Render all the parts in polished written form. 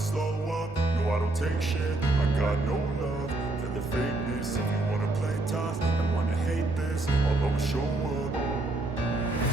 slow up, no I don't take shit. I got no love for the fakeness. If you wanna play tough and wanna hate this, I'll always show up.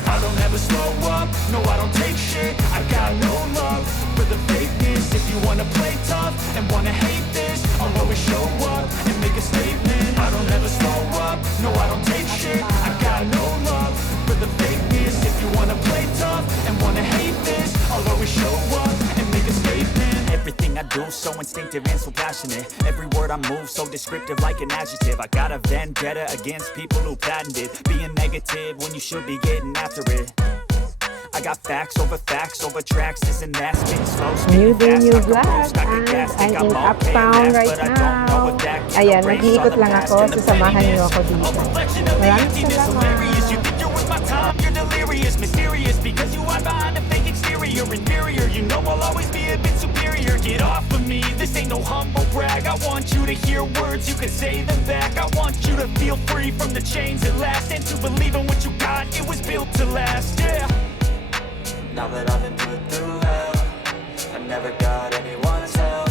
I don't ever slow up, no I don't take shit. I got no love for the fakeness. If you wanna play tough and wanna hate this, I'll always show up and make a statement. I don't ever slow up, no I don't take shit. I got no love for the fakeness. If you wanna play tough and wanna hate this, I'll always show up and make a statement. Everything I do so instinctive and so passionate. Every word I move so descriptive like an adjective. I got a vendetta against people who patented being negative when you should be getting after it. I got facts over tracks. This and that, spitting slow, New spitting day, fast, new like a vlog, roach, like a and gas. I'm Think I'm in all Uptown right but I don't know now. if that can Ayan, erase all nag-iikot the lang past ako, and the sasamahan niyo pettiness. ako dito. A reflection of the Maraming emptiness, salamat. hilarious. You think you're with my time, you're delirious, mysterious, because you hide behind a fake exterior, inferior. You know I'll always be a bit superior. Get off of me, this ain't no humble brag. I want you to hear words, you can say them back. I want you to feel free from the chains at last, and to believe in what you got, it was built to last, yeah. Now that I've been put through hell, I never got anyone's help.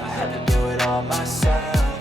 I had to do it all myself.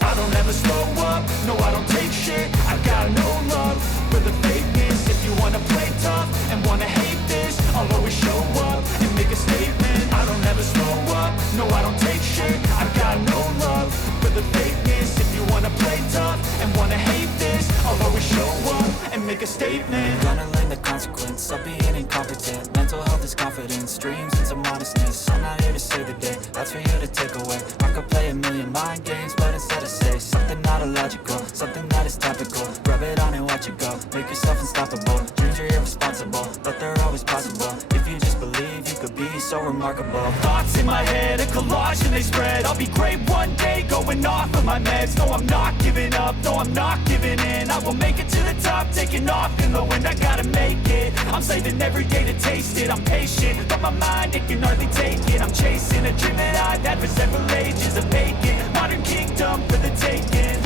I don't ever slow up, no I don't take shit. I got no love for the fakeness. If you wanna play tough and wanna hate this, I'll always show up and make a statement. I don't ever slow up, no I don't take shit. I got no love for the fakeness. If you wanna play tough and wanna hate this, I'll always show up and make a statement. Gonna learn the consequence of being incompetent. Mental health is confidence, dreams and some modestness. I'm not here to save the day, that's for you to take away. I could play a million mind games, but instead I say something not illogical, something that is topical. Rub it on and watch it go, make yourself unstoppable. Dreams are irresponsible, but they're always possible. If you just believe, you could be so remarkable. Thoughts in my head, a collage and they spread. I'll be great one day, going off of my meds. No, I'm not giving up, no, I'm not giving in. I will make it to the top, taking off in the wind. I gotta make it, I'm saving every day to taste it. I'm patient, but my mind, it can hardly take it. I'm chasing a dream that I've had for several ages. A vacant, modern kingdom for the taking.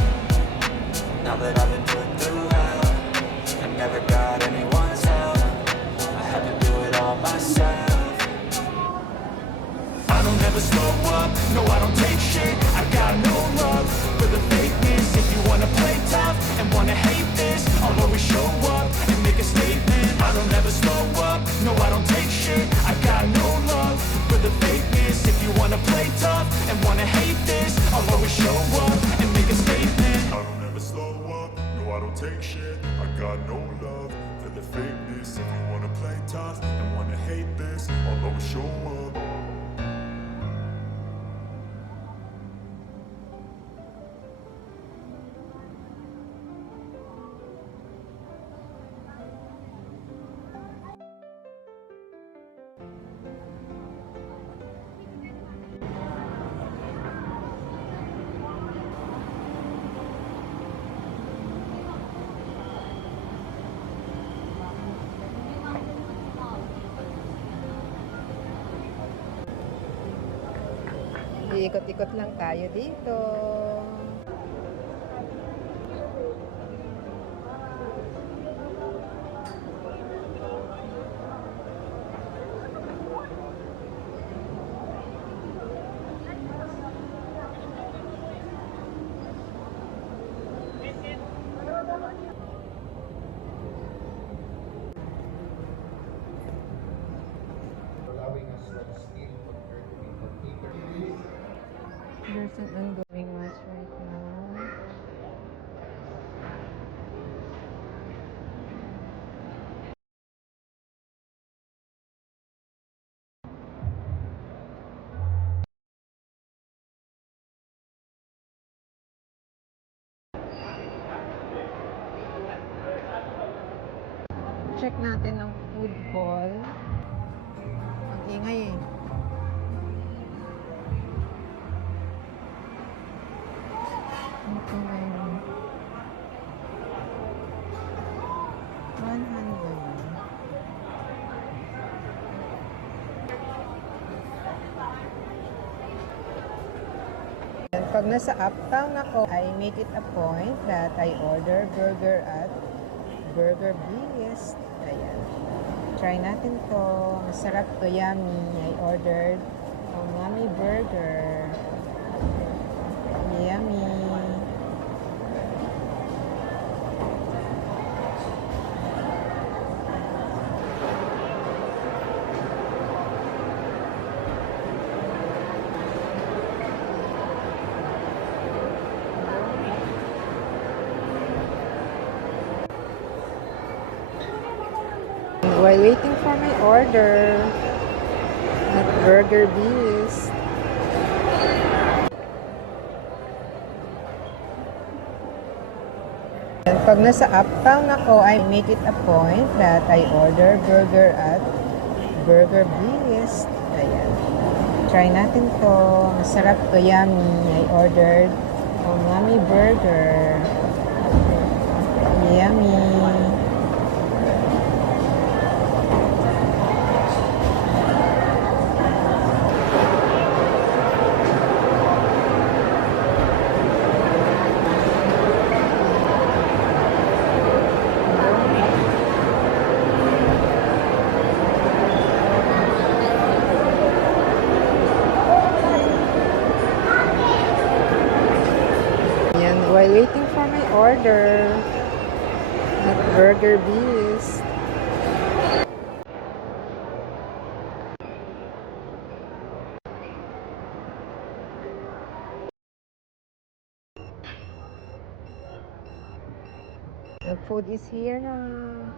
Now that I've been put through hell, I never got anyone's help. I had to do it all myself. I don't ever slow up, no I don't take shit. I got no love for the fakeness. If you wanna play tough and wanna hate this, I'll always show up and make a statement. I don't ever slow up, no I don't take shit. I got no love for the fakeness. If you wanna play tough and wanna hate this, I'll always show up and make a statement. I don't ever slow up, no I don't take shit. I got no love for the fakeness. If you wanna play tough and wanna hate this, I'll always show up. Iikot-ikot lang tayo dito. Allowing us to still compared to people bigger. There's an ongoing mass right now. Check natin ang food hall. Ang ingay eh. Ito na yun. 100. Pag nasa Uptown ako, I make it a point that I order burger at Burger Beast. Ayan. Try natin to. Masarap to, yummy. I ordered umami burger. Yummy. While waiting for my order at Burger Beast. And pag nasa uptown ako, I make it a point that I order burger at Burger Beast. Ayan. Try natin to. Masarap to, yummy. I ordered umami burger. Yummy. While waiting for my order at Burger Beast. The food is here now.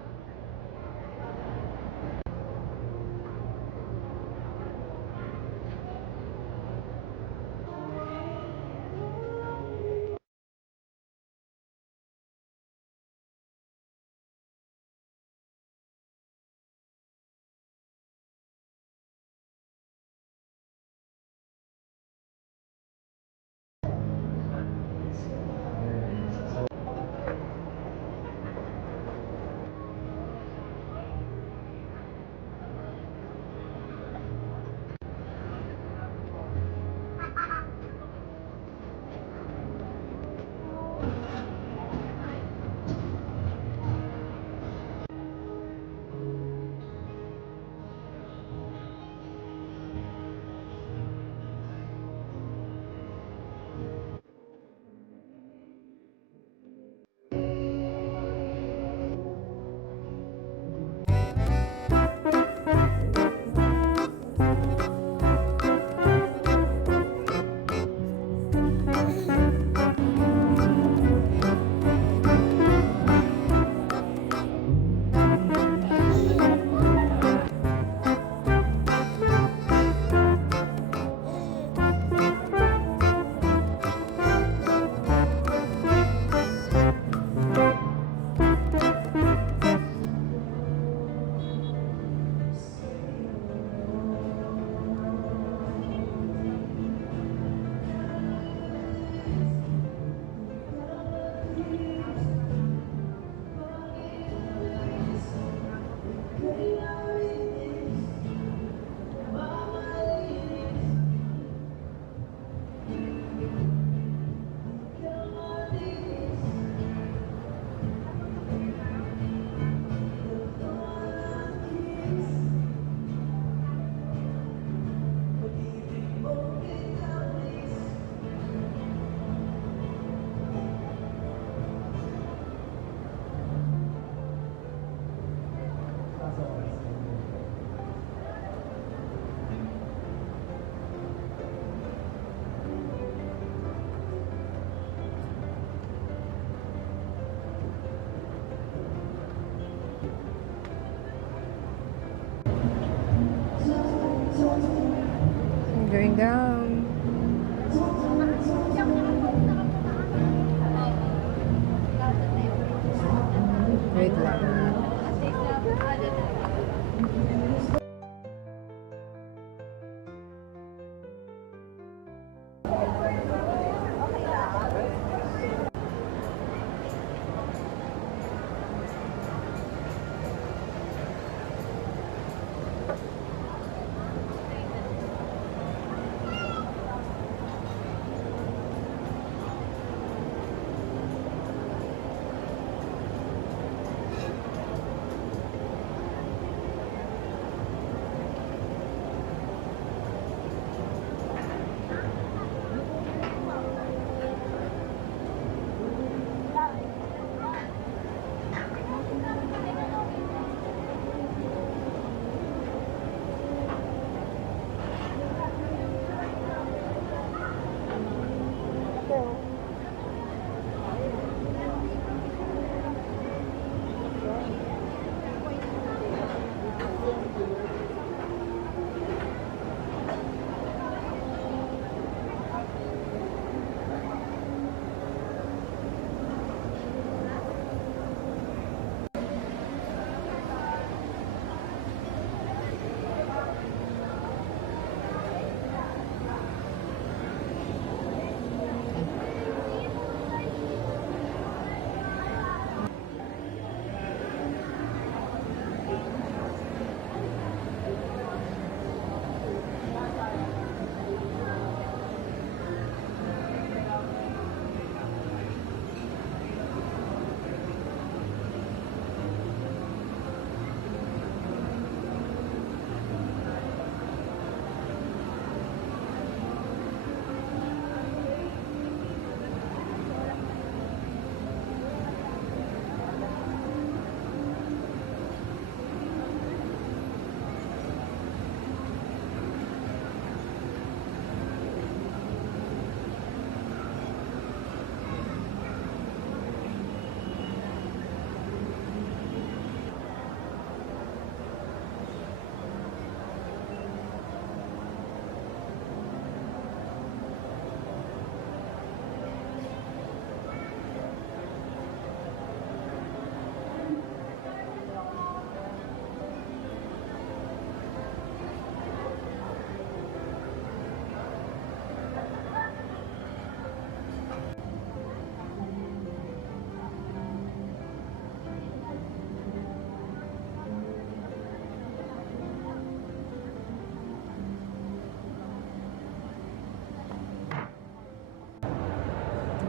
Going down. Wait lang.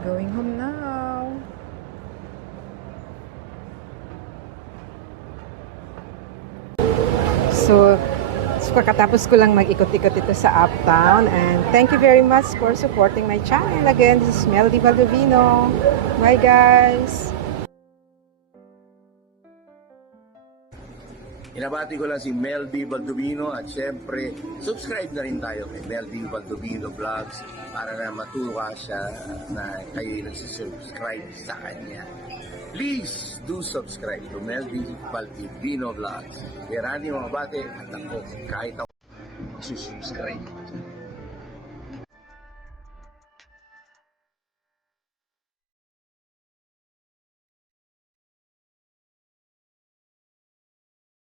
Going home now. So kakatapos ko lang mag-ikot-ikot ito sa Uptown, and thank you very much for supporting my channel. Again, this is Meldy Valdovino. Bye guys! Inabati ko lang si Meldy Valdovino at syempre, subscribe na rin tayo kay Meldy Valdovino Vlogs para na matuwa siya na kayo nagsisubscribe sa kanya. Please do subscribe to Meldy Valdovino Vlogs. Kaya rani mga bate at ako, kahit ako, susubscribe.